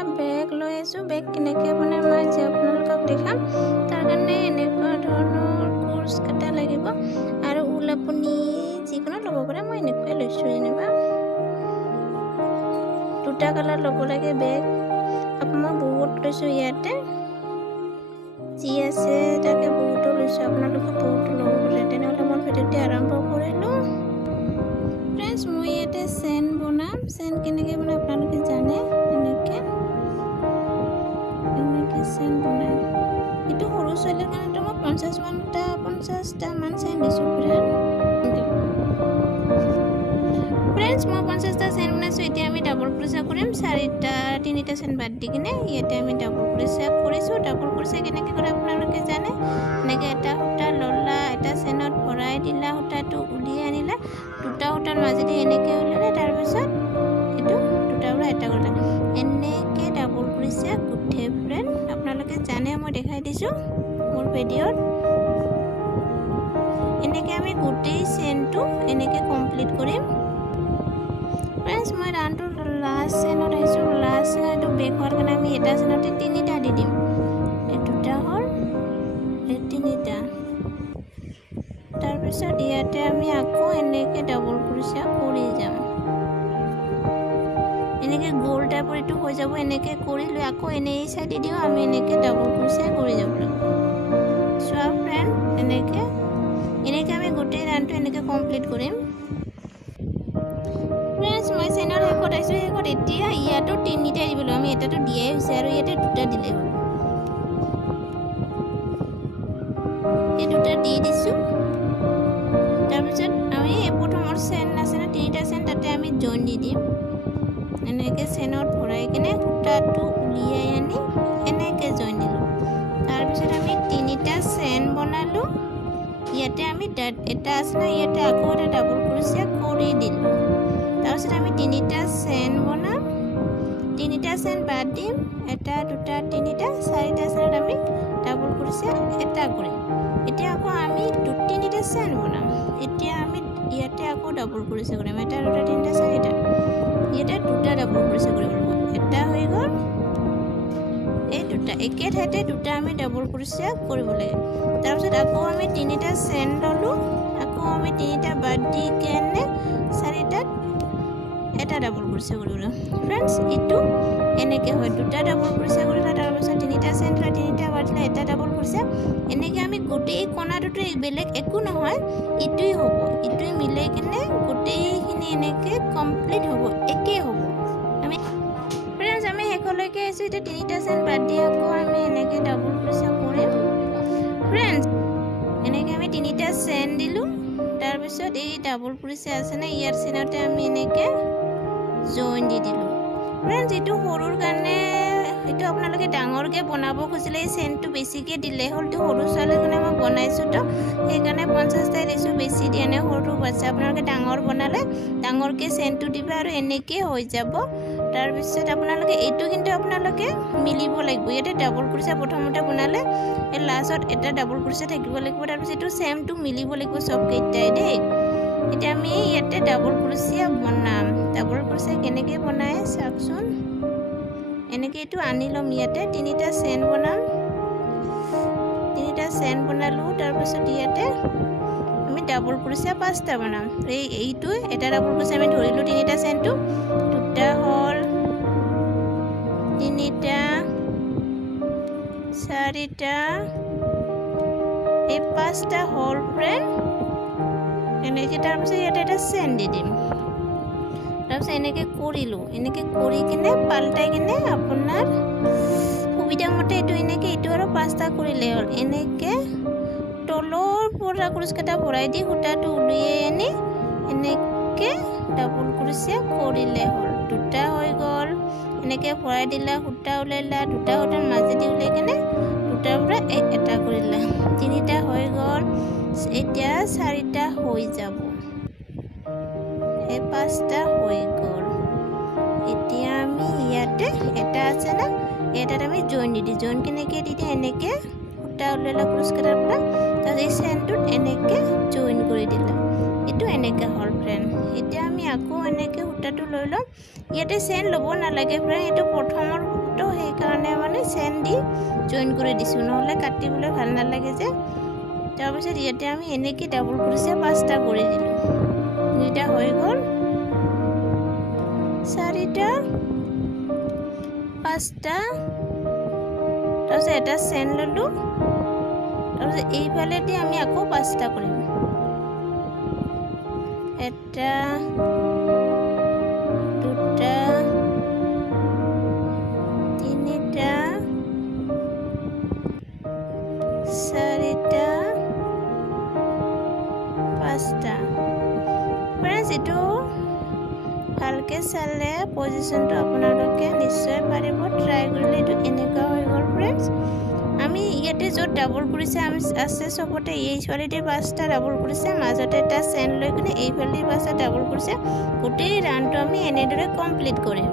এটা বেগ লৈ আছোঁ। বেগ কেনেকৈ বনাই মই আজি আপোনালোকক দেখাম। তাৰ কাৰণে এনেকুৱা ধৰণৰ কোৰ্চ কেইটা লাগিব আৰু ঊল আপুনি যিকোনো ল'ব পাৰে। মই এনেকুৱাই লৈছোঁ। যেনিবা দুটা কালাৰ ল'ব লাগে বেগ। মই বহুত লৈছোঁ, ইয়াতে যি আছে তাকে বহুতো লৈছোঁ। আপোনালোকে বহুতো ল'ব পাৰে। তেনেহ'লে মই ভিডিঅ'টো আৰম্ভ কৰিলোঁ। ফ্ৰেণ্ডছ, মই ইয়াতে চেন বনাম। চেন কেনেকৈ বনাই আপোনালোকে জানে। এনেকৈ চেন বনাই এইটো সৰু ছোৱালীৰ কাৰণেতো মই 50টামান চেন দিছোঁ। ফ্ৰেণ্ডছ, মই 50টা চেন বনাইছোঁ। এতিয়া আমি ডাবল ক্ৰোচা কৰিম। তিনিটা চেন বাদ দি কিনে ইয়াতে আমি ডাবল ক্ৰোচা কৰিছোঁ। ডাবল ক্ৰোচা কেনেকৈ কৰে আপোনালোকে জানে। এনেকৈ এটা সূতা ল'লা, এটা চেনত ভৰাই দিলা, সূতাটো উলিয়াই আনিলা, দুটা সূতাৰ মাজেদি এনেকৈ উলিয়ালে, তাৰপিছত এইটো দুটাৰ পৰা এটা কৰিলা। এনেকৈ ডাবল ক্ৰোচা গোঠে ফ্ৰেণ্ড। আপোনালোকে জানে, মই দেখাই দিছোঁ মোৰ ভিডিঅ'ত। এনেকৈ আমি গোটেই চেনটো এনেকৈ কমপ্লিট কৰিম। ফ্ৰেণ্ডছ, মই ৰাউণ্ডটো লাষ্ট চেনত আহিছোঁ। লাষ্ট চেনটো বেক হোৱাৰ কাৰণে আমি এটা চেনতে তিনিটা দি দিম। এই দুটা হ'ল, এই তিনিটা। তাৰপিছত ইয়াতে আমি আকৌ এনেকৈ ডাবল ক্ৰোচা কৰি যাম। এনেকৈ গোল টাইপৰ এইটো হৈ যাব। এনেকৈ কৰি লৈ আকৌ এই চাইডে দিওঁ আমি এনেকৈ ডাবল ক্ৰোচা কৰি যাব লাগিব। চোৱা ফ্ৰেণ্ড, এনেকৈ আমি গোটেই ৰাউণ্ডটো এনেকৈ কমপ্লিট কৰিম। ফ্ৰেণ্ডছ, মই চেনৰ শেষত আহিছোঁ। এতিয়া ইয়াতো তিনিটা দিব লাগিব। আমি এটাতো দিয়াই হৈছে আৰু ইয়াতে দুটা দিলেই হ'ল। এই দুটা দি দিছোঁ। তাৰপিছত আমি প্ৰথমৰ চেন আছে ন, তিনিটা চেন, তাতে আমি জইন দি দিম। এনেকৈ চেনত ভৰাই কিনে সূতাটো উলিয়াই আনি এনেকৈ জইন দিলোঁ। তাৰপিছত আমি তিনিটা চেন বনালোঁ। ইয়াতে আমি এটা আছে ন, ইয়াতে আকৌ এটা ডাবল ক্ৰোচা কৰি দিলোঁ। তাৰপিছত আমি তিনিটা চেন বনাম। তিনিটা চেন বাদ দিম। এটা, দুটা, তিনিটা, চাৰিটা চেনত আমি ডাবল ক্ৰোচা এটা কৰিম। এতিয়া আকৌ আমি তিনিটা চেন বনাম। এতিয়া আমি ইয়াতে আকৌ ডাবল ক্ৰোচা কৰিম। এটা, দুটা, তিনিটা, চাৰিটা। ইয়াতে দুটা ডাবল ক্ৰোচা কৰিব লাগিব। এটা হৈ গ'ল, এই দুটা একে ঠাইতে দুটা আমি ডাবল ক্ৰোচা কৰিব লাগে। তাৰপিছত আকৌ আমি তিনিটা চেন ল'লোঁ। আকৌ আমি তিনিটা বাদ দি কেনে চাৰিটাত এটা ডাবল ক্ৰোচা কৰিব লাগিব। ফ্ৰেণ্ডছ, এইটো এনেকৈ হয়। দুটা ডাবল ক্ৰোচা কৰিলে, তাৰপিছত তিনিটা চেন লৈ তিনিটা বাদ দিলে, এটা ডাবল ক্ৰোচা। এনেকৈ আমি গোটেই কোণাটোতো বেলেগ একো নহয়, ইটোৱে হ'ব। ইটোৱে মিলাই কিনে গোটেইখিনি এনেকৈ কমপ্লিট হ'ব, একেই হ'ব। ফ্ৰেণ্ডছ, আমি শেষলৈকে আহিছোঁ। এতিয়া তিনিটা চেন বাদ দি আকৌ আমি এনেকৈ ডাবল ক্ৰোচা কৰিম। ফ্ৰেণ্ডছ, এনেকৈ আমি তিনিটা চেন দিলোঁ। তাৰপিছত এই ডাবল ক্ৰোচা আছে না, ইয়াৰ চেনতে আমি এনেকৈ জইন দি দিলোঁ। ফ্ৰেণ্ডছ, এইটো সৰুৰ কাৰণে, এইটো আপোনালোকে ডাঙৰকৈ বনাব খুজিলে এই চেনটো বেছিকৈ দিলে হ'ল। তো সৰু ছোৱালীৰ কাৰণে মই বনাইছোঁ, তো সেইকাৰণে 50টাই দিছোঁ, বেছি দিয়া নাই। সৰু বাচ্ছা আপোনালোকে ডাঙৰ বনালে ডাঙৰকৈ চেনটো দিবা আৰু এনেকৈ হৈ যাব। তাৰপিছত আপোনালোকে এইটো কিন্তু আপোনালোকে মিলিব লাগিব। ইয়াতে ডাবল ক্ৰোচা প্ৰথমতে বনালে এই লাষ্টত এটা ডাবল ক্ৰোচা থাকিব লাগিব। তাৰপিছত এইটো চেমটো মিলিব লাগিব চবকেইটাই দেই। এতিয়া আমি ইয়াতে ডাবল ক্ৰোচা বনাম। ডাবল ক্ৰোচা কেনেকৈ বনাই চাওকচোন। এনেকৈ এইটো আনি ল'ম। ইয়াতে তিনিটা চেন বনাম। তিনিটা চেন বনালোঁ। তাৰপিছত ইয়াতে আমি ডাবল ক্ৰোচা 5টা বনাম। এইটো এটা ডাবল ক্ৰোচা আমি ধৰিলোঁ তিনিটা চেনটো, দুটা হ'ল, তিনিটা, চাৰিটা, এই 5টা হ'ল ফ্ৰেণ্ড। এনেকৈ তাৰপিছত ইয়াতে এটা চেন দি দিম। তাৰপিছত এনেকৈ কৰিলোঁ। এনেকৈ কৰি কিনে পাল্টাই কিনে আপোনাৰ সুবিধা মতে এইটো এনেকৈ এইটো আৰু 5টা কৰিলে হ'ল। এনেকৈ তলৰ পৰা ক্ৰোচকেইটা ভৰাই দি সূতাটো উলিয়াই আনি এনেকৈ ডাবল ক্ৰোচা কৰিলে হ'ল। দুটা হৈ গ'ল। এনেকৈ ভৰাই দিলা, সূতা ওলাইলা, দুটা সূতাৰ মাজেদি ওলাই কিনে দুটাৰ পৰা এটা কৰিলা। তিনিটা হৈ গ'ল। এতিয়া চাৰিটা হৈ যাব। এই 5টা হৈ গ'ল। এতিয়া আমি ইয়াতে এটা আছে না, এটাত আমি জইন দি দিওঁ। জইন কেনেকৈ দি দিওঁ, এনেকৈ সূতা ওলাইলা ক্ৰোচকেইটাৰ পৰা, তাৰপিছত এই চেনটোত এনেকৈ জইন কৰি দিলা। এইটো এনেকৈ হ'ল ফ্ৰেণ্ড। এতিয়া আমি আকৌ এনেকৈ সূতাটো লৈ ল'ম। ইয়াতে চেন ল'ব নালাগে ফ্ৰেণ্ড, এইটো প্ৰথমৰ তো সেইকাৰণে মানে চেন দি জইন কৰি দিছোঁ, নহ'লে কাটিবলৈ ভাল নালাগে যে। তাৰপিছত ইয়াতে আমি এনেকৈ ডাবল ক্ৰোচে 5টা কৰি দিলোঁ। 2টা হৈ গ'ল, 4টা, 5টা, তাৰপিছত এটা চেন ল'লোঁ। তাৰপিছত এইফালেদি আমি আকৌ 5টা কৰিম। 1টা, 2টা, 3টা, 4টা, 5টা। ফ্ৰেণ্ডছ, এইটো ভালকৈ চালে পজিশ্যনটো আপোনালোকে নিশ্চয় পাৰিব। ট্ৰাই কৰিলে এইটো এনেকুৱা হৈ গ'ল ফ্ৰেণ্ডছ। আমি ইয়াতে য'ত ডাবল কৰিছে আমি আছে চবতে এই ছোৱালীটি 5টা ডাবল কৰিছে, মাজতে এটা চেন লৈ কিনে এইফালে 5টা ডাবল কৰিছে। গোটেই ৰাউণ্ডটো আমি এনেদৰে কমপ্লিট কৰিম।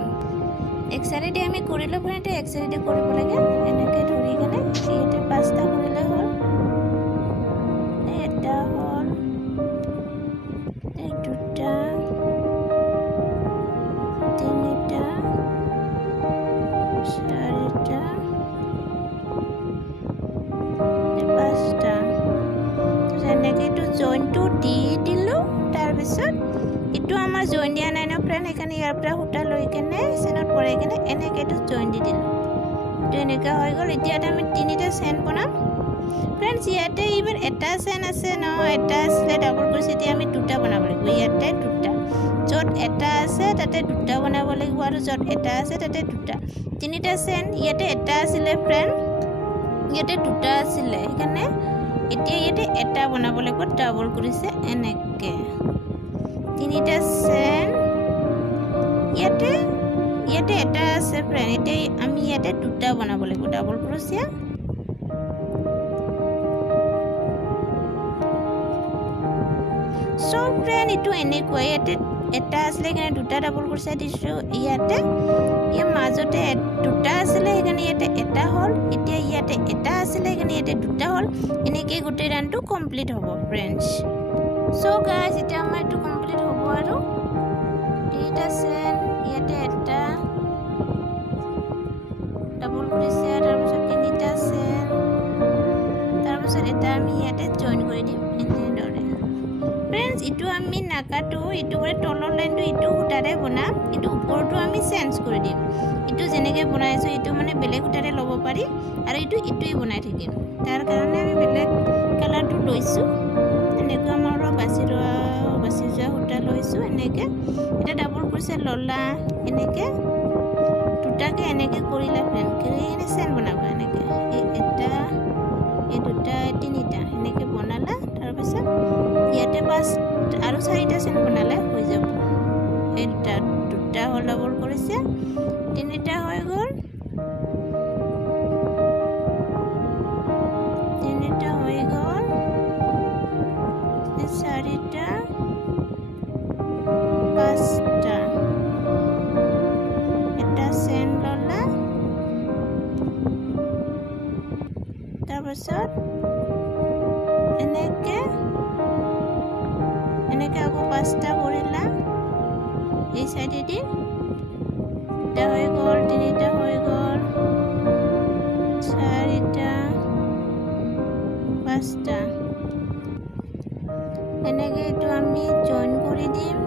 এক চাইডেদি আমি কৰিলোঁ ফ্ৰেণ্ড, এক চাইডেদি কৰিব লাগে। এনেকৈ ধৰি কিনে ইয়াতে 5টা কৰিলে হ'ল। এটা হ'ল, 2টা, 3টা, 4টা, 5টা। এনেকৈ এইটো জইনটো দি দিলোঁ। তাৰপিছত এইটো আমাৰ জইন দিয়া নাই ন ফ্ৰেণ্ড, সেইকাৰণে ইয়াৰ পৰা সূতা লৈ কেনে চেনত ভৰাই কেনে এনেকৈ এইটো জইন দি দিলোঁ। এইটো এনেকুৱা হৈ গ'ল। এতিয়া আমি 3টা চেন বনাম ফ্ৰেণ্ডছ। ইয়াতে ইমান এটা চেন আছে ন, এটা আছিলে ডাবল কৰিছে, এতিয়া আমি 2টা বনাব লাগিব। ইয়াতে 2টা, য'ত এটা আছে তাতে 2টা বনাব লাগিব, আৰু য'ত এটা আছে তাতে 2টা। 3টা চেন, ইয়াতে এটা আছিলে ফ্ৰেণ্ড, ইয়াতে 2টা আছিলে, সেইকাৰণে এতিয়া ইয়াতে এটা বনাব লাগিব। ডাবল কৰিছে এনেকৈ 3টা চেন, ইয়াতে এটা আছে ফ্ৰেণ্ড, এতিয়া আমি ইয়াতে 2টা বনাব লাগিব ডাবল ক্ৰোচিয়া। সব ফ্ৰেণ্ড এইটো এনেকুৱা, ইয়াতে এটা আছিলে সেইকাৰণে 2টা ডাবল ক্ৰোচিয়া দিছোঁ। ইয়াতে ইয়াৰ মাজতে 2টা আছিলে সেইকাৰণে ইয়াতে এটা হ'ল। এতিয়া ইয়াতে এটা আছিলে সেইকাৰণে ইয়াতে 2টা হ'ল। এনেকৈ গোটেই ৰাউণ্ডটো কমপ্লিট হ'ব ফ্ৰেণ্ডছ। চ' গাইজ, এতিয়া আমাৰ এইটো কমপ্লিট হ'ব। আৰু 3টা চেন, ইয়াতে এটা ডাবল ক্ৰোচিয়া, তাৰপিছত 3টা চেন, তাৰপিছত এটা আমি ইয়াতে জইন কৰি দিম এনেদৰে ফ্ৰেণ্ডছ। এইটো আমি নাকাটো, এইটো মানে তলৰ লাইনটো এইটো সূতাৰে বনাম, কিন্তু ওপৰটো আমি চেঞ্জ কৰি দিম। এইটো যেনেকৈ বনাইছোঁ এইটো মানে বেলেগ সূতাৰে ল'ব পাৰি, আৰু এইটোৱে বনাই থাকিম। তাৰ কাৰণে আমি বেলেগ কালাৰটো লৈছোঁ। এনেকুৱা আমাৰ অলপ বাছি যোৱা সূতা লৈছোঁ। এনেকৈ এটা ডাবল ক্ৰোচিয়া ল'লা, এনেকৈ 2টাকে এনেকৈ কৰিলা ফ্ৰেণ্ড, কৰি কিনে চেন বনাবা। এনেকৈ এটা, 2টা, 3টা এনেকৈ বনালা। তাৰপিছত ইয়াতে 5 আৰু 4টা চেন বনালে হৈ যাব। এই 2টা হ'ল ডাবল কৰিছে, 3টা হৈ গ'ল, 3টা হৈ গ'ল, 4টা, 5টা, এটা চেন ল'লা। তাৰপিছত এনেকৈ আকৌ 5টা কৰিলা এই চাইডেদি। 2টা হৈ গ'ল, 3টা হৈ গ'ল, 4টা, 5টা। এনেকৈ এইটো আমি জইন কৰি দিম।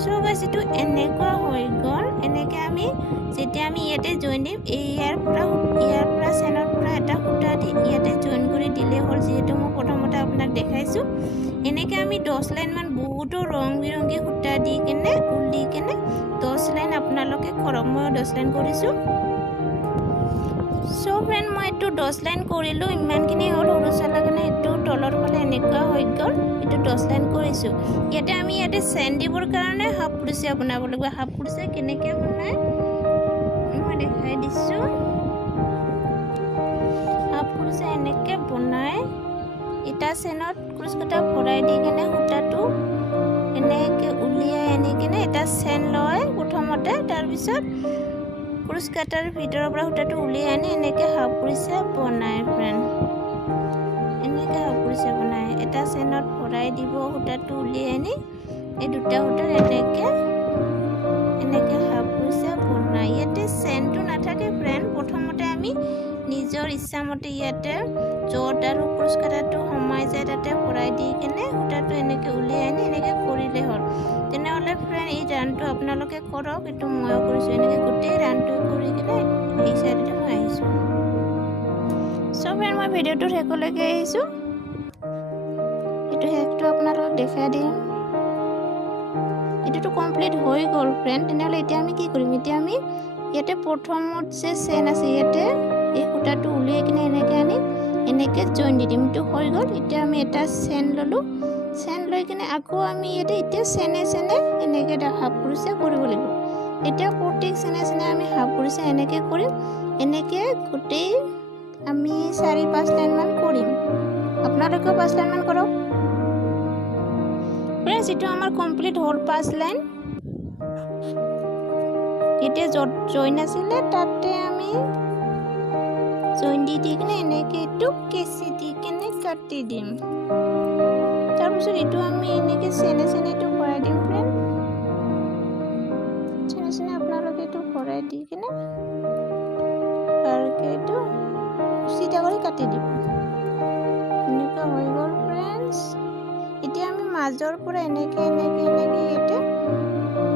চ' গাইজ, এইটো এনেকুৱা হৈ গ'ল। এনেকৈ আমি যেতিয়া আমি ইয়াতে জইন দিম, ইয়াৰ পৰা চেনৰ পৰা এটা সূতা দি ইয়াতে জইন কৰি দিলে হ'ল। যিহেতু মই প্ৰথমতে আপোনাক দেখাইছোঁ, এনেকৈ আমি 10 লাইনমান বহুতো ৰং বিৰংগী সূতা দি কেনে ঊল দি কেনে 10 লাইন আপোনালোকে কৰক। মই 10 লাইন কৰিছোঁ। চ' ফ্ৰেণ্ড, মই এইটো 10 লাইন কৰিলোঁ। ইমানখিনি হ'ল সৰু ছোৱালীৰ কাৰণে। এইটো তলৰ ফালে এনেকুৱা হৈ গ'ল। এইটো 10 লাইন কৰিছোঁ। ইয়াতে চেন দিবৰ কাৰণে হাফ ক্ৰোচিয়া বনাব লাগিব। হাফ ক্ৰোচিয়া কেনেকৈ বনাই মই দেখাই দিছোঁ। হাফ ক্ৰোচিয়া এনেকৈ বনাই এটা চেনত ক্ৰোচ কটা ভৰাই দি কেনে সূতাটো এনেকৈ উলিয়াই আনি কেনে এটা চেন লয় প্ৰথমতে। তাৰপিছত ক্ৰোচ কাটাৰ ভিতৰৰ পৰা সূতাটো উলিয়াই আনি এনেকৈ হাফ ক্ৰোচিয়া বনায় ফ্ৰেণ্ড। এনেকৈ হাফ ক্ৰোচিয়া বনায়, এটা চেনত ভৰাই দিব, সূতাটো উলিয়াই আনি এই 2টা সূতাৰ এনেকৈ হাফ ক্ৰোচিয়া বনায়। ইয়াতে চেনটো এনেকৈ ফ্ৰেণ্ড প্ৰথমতে আমি নিজৰ ইচ্ছামতে ইয়াতে য'ত আৰু ক্ৰুচ কাটাৰটো সোমাই যায় তাতে ভৰাই দি কিনে সূতাটো এনেকৈ উলিয়াই আনি এনেকৈ কৰিলে হ'ল। তেনেহ'লে ফ্ৰেণ্ড এই ৰাউণ্ডটো আপোনালোকে কৰক, এইটো ময়ো কৰিছোঁ। এনেকৈ গোটেই ৰাউণ্ডটো কৰি কিনে এই চাইডতে মই আহিছোঁ। চ' ফ্ৰেণ্ড মই ভিডিঅ'টোৰ শেষলৈকে আহিছোঁ, এইটো শেষটো আপোনালোকক দেখাই দিম। এইটোতো কমপ্লিট হৈ গ'ল ফ্ৰেণ্ড। তেনেহ'লে এতিয়া আমি কি কৰিম, এতিয়া আমি ইয়াতে প্ৰথমত যে চেন আছে ইয়াতে এই সূতাটো উলিয়াই কিনে এনেকৈ আনি এনেকৈ জইন দি দিম। এইটো হৈ গ'ল। এতিয়া আমি এটা চেন ল'লোঁ, চেন লৈ কিনে আকৌ আমি ইয়াতে এতিয়া চেনে এনেকৈ হাফ ক্ৰুচে কৰিব লাগিব। এতিয়া প্ৰত্যেক চেনে আমি হাফ ক্ৰুচে এনেকৈ কৰিম। এনেকৈ গোটেই আমি 4-5 লাইনমান কৰিম। আপোনালোকেও 5 লাইনমান কৰক ফ্ৰেণ্ডছ। এইটো আমাৰ কমপ্লিট হ'ল 5 লাইন। এতিয়া য'ত জইন আছিলে তাতে আমি জইন দি কিনে এনেকৈ এইটো কেঁচি দি কিনে কাটি দিম। তাৰপিছত এইটো আমি এনেকৈ চেনে এইটো ভৰাই দিম ফ্ৰেণ্ড। চেনে আপোনালোকে এইটো ভৰাই দি কিনে ভালকৈ এইটো চিধা কৰি কাটি দিব। এনেকুৱা হৈ গ'ল ফ্ৰেণ্ডছ। এতিয়া আমি মাজৰ পৰা এনেকৈ ইয়াতে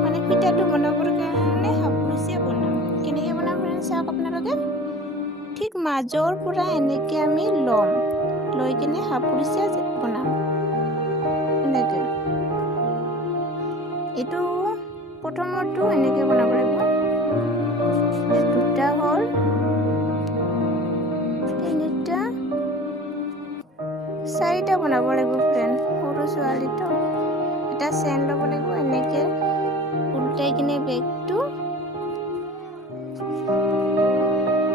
মানে ফিটাটো বনাবৰ কাৰণে হাফ ক্ৰুচে বনাম। কেনেকৈ বনাম ফ্ৰেণ্ডছ চাওক আপোনালোকে। ঠিক মাজৰ পৰা এনেকৈ আমি ল'ম, লৈ কিনে হাফ ক্ৰুচে বনাম এনেকৈ। এইটো প্ৰথমতো এনেকৈ বনাব লাগিব। দুটা হ'ল, তিনিটা, 4টা বনাব লাগিব ফ্ৰেণ্ড। সৰু ছোৱালীটো এটা চেন ল'ব লাগিব, এনেকৈ উল্টাই কিনে বেগটো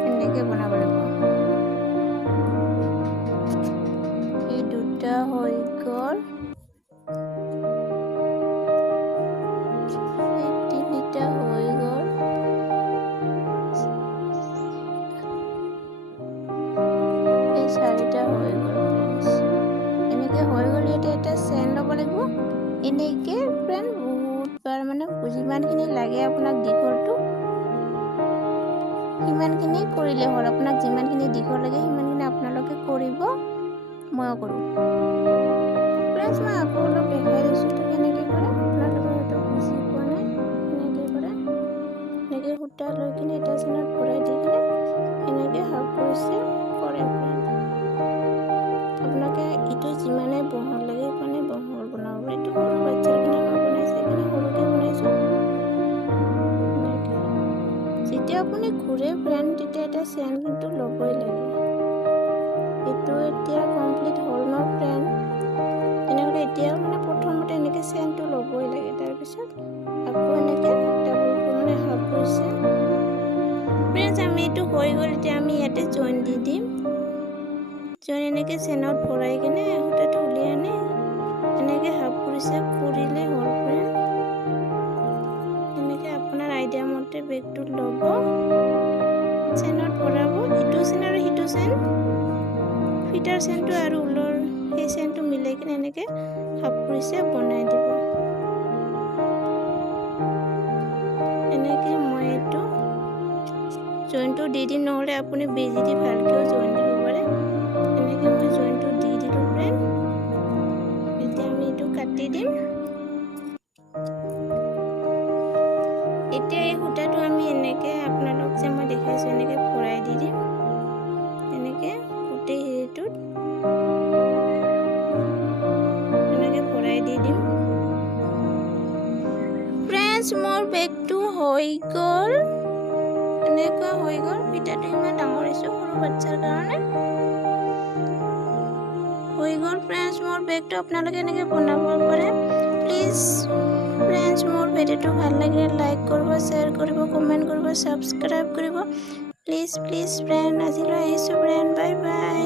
এনেকৈ বনাব লাগিব। এই দুটা হৈ গ'ল, এই 3টা হৈ গ'ল, এই 4টা হৈ গ'ল ফ্ৰেণ্ডছ। এনেকৈ হৈ গ'ল। ইয়াতে এটা চেন ল'ব লাগিব এনেকৈ ফ্ৰেণ্ড। বহুতবাৰ মানে যিমানখিনি লাগে আপোনাক দীঘলটো সিমানখিনি কৰিলে হ'ল। আপোনাক যিমানখিনি দীঘল লাগে সিমানখিনি আপোনালোকে কৰিব, ময়ো কৰোঁ ফ্ৰেণ্ডছ। মই আকৌ অলপ দেখাই দিছোঁ এইটো কেনেকৈ কৰে। আপোনালোকে হয়তো বুজি পোৱা নাই। এনেকৈ কৰে, এনেকৈ সূতা লৈ কিনে এটা চেনত ভৰাই দি কিনে এনেকৈ হাফ ক্ৰুচে কৰে ফ্ৰেণ্ড। আপোনালোকে এইটো যিমানে বহল লাগে সিমানে বহল বনাব পাৰে। এইটো সৰু বাচ্ছাৰ কাৰণে মই বনাইছোঁ, সেইকাৰণে সৰুকৈ বনাইছোঁ। যেতিয়া আপুনি ঘূৰে ফ্ৰেণ্ড তেতিয়া এটা চেন কিন্তু ল'বই লাগে। এইটো এতিয়া কমপ্লিট হ'ল ন ফ্ৰেণ্ড। তেনেহ'লে এতিয়া মানে প্ৰথমতে এনেকৈ চেনটো ল'বই লাগে। তাৰপিছত আকৌ এনেকৈ মানে হাফ ক্ৰুচে ফ্ৰেণ্ডছ। আমি এইটো হৈ গ'ল। এতিয়া আমি ইয়াতে জইন দি দিম। জইন এনেকৈ চেনত ভৰাই কিনে সূতাটো উলিয়াই আনি এনেকৈ হাফ ক্ৰুচে কৰিলে হ'ল ফ্ৰেণ্ড। এনেকৈ আপোনাৰ আইডিয়া মতে বেগটো ল'ব, চেনত ভৰাব। ইটো চেন আৰু সিটো চেন, ফিটাৰ চেনটো আৰু ঊলৰ সেই চেনটো মিলাই কিনে এনেকৈ হাফ ক্ৰুচে বনাই দিব। এনেকৈ মই এইটো জইনটো দি দিম, নহ'লে আপুনি বেজি দি ভালকৈও জইন দিব পাৰে। এনেকৈ মই জইনটো দি দিলোঁ ফ্ৰেণ্ড। এতিয়া আমি এইটো কাটি দিম। এতিয়া এই সূতাটো আমি এনেকৈ আপোনালোক যে মই দেখাইছোঁ এনেকৈ ভৰাই দি দিম। এনেকৈ গোটেই হেৰিটোত এনেকৈ ভৰাই দি দিম ফ্ৰেণ্ডছ। মোৰ বেগটো হৈ গ'ল, এনেকুৱা হৈ গ'ল। ফিটাটো ইমান ডাঙৰ দিছোঁ সৰু বাচ্ছাৰ কাৰণে। হৈ গ'ল ফ্ৰেণ্ডছ মোৰ বেগটো। আপোনালোকে এনেকৈ বনাব পাৰে। প্লিজ ফ্ৰেণ্ডছ মোৰ ভিডিঅ'টো ভাল লাগিলে লাইক কৰিব, শ্বেয়াৰ কৰিব, কমেণ্ট কৰিব, ছাবস্ক্ৰাইব কৰিব। Please friend. আজিলৈ আহিছোঁ ফ্ৰেণ্ড, বাই বাই।